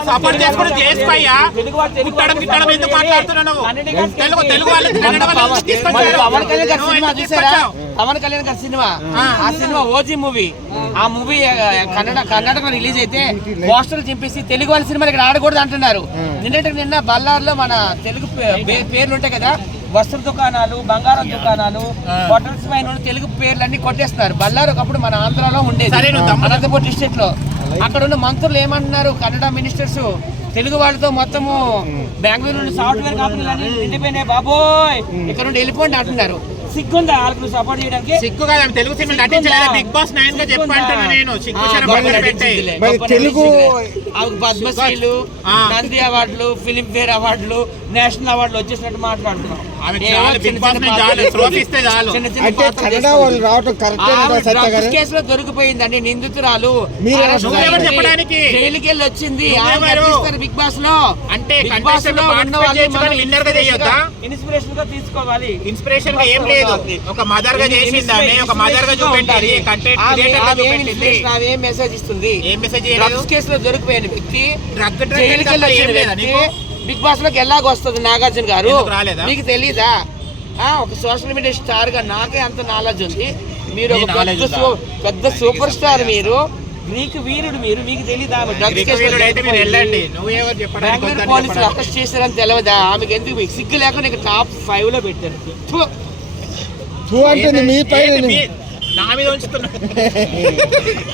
Support చేసుకుంటే చేసుకోయ్యా. పుట్టడం గిట్టడం ఎందుకు మాట్లాడుతున్నావు? తెలుగు వాళ్ళకి పవన్ కళ్యాణ్ గారి సినిమా, ఆ సినిమా ఓజీ మూవీ. ఆ మూవీ కర్ణాటక రిలీజ్ అయితే పోస్టర్లు చింపేసి తెలుగు వాళ్ళ సినిమాలు ఇక్కడ ఆడకూడదు అంటున్నారు. నిన్న బళ్ళార్లో మన తెలుగు పేర్లు ఉంటాయి కదా, వస్త్ర దుకాణాలు, బంగారం దుకాణాలు, హోటల్స్ పైన తెలుగు పేర్లు అన్ని కొట్టేస్తున్నారు. బళ్ళారు ఒకప్పుడు మన ఆంధ్రాలో ఉండేది, అనంతపురం డిస్ట్రిక్ట్ లో. అక్కడ ఉన్న మంత్రులు ఏమంటున్నారు, కన్నడ మినిస్టర్స్ తెలుగు వాళ్ళతో మొత్తము బెంగళూరు నుండి సాఫ్ట్వేర్ కంపెనీలు నిండిపోయినాయి బాబోయ్, ఇక్కడ నుండి వెళ్ళిపోండి అంటున్నారు. సిగ్గుందా వాళ్ళకి సపోర్ట్ చేయడానికి? సిగ్గు కాదు, తెలుగు సినిమా నటించలేదు. బిగ్ బాస్ 9 గా చెప్పంటున్నా నేను. తెలుగు పద్మశ్రీలు, నంది అవార్డులు, ఫిలిం ఫేర్ అవార్డులు, నేషనల్ అవార్డులు వచ్చేసినట్టు మాట్లాడుతున్నాం. కేసులో దొరికిపోయిందండి నిందితురాలు, జైలుకి వెళ్ళి వచ్చింది. బిగ్ బాస్ లో అంటే ఇన్స్పిరేషన్ గా తీసుకోవాలి. ఇన్స్పిరేషన్ గా ఏం లేదు, ఒక మదర్ గా చేసింది, ఒక మదర్ గా చూపెట్టాలి. ఏం మెసేజ్ ఇస్తుంది? ఏం మెసేజ్? డ్రగ్స్ కేసులో దొరికిపోయిన వ్యక్తి, జైలుకి వెళ్ళి వచ్చిన వ్యక్తి బిగ్ బాస్ లోకి ఎలాగ వస్తుంది? నాగార్జున గారు మీకు తెలీదా? ఒక సోషల్ మీడియా స్టార్ గా నాకే అంత నాలెడ్జ్ ఉంది. మీరు ఒక పెద్ద సూపర్ స్టార్, మీరు గ్రీక్ వీరుడు, మీకు తెలీదా? పోలీసులు అరెస్ట్ చేశారని తెలియదా? ఆమెకు ఎందుకు మీకు సిగ్గు లేకుండా ఇక్కడ టాప్ 5 లో పెట్టారు? నా మీద ఉంచుతున్నా.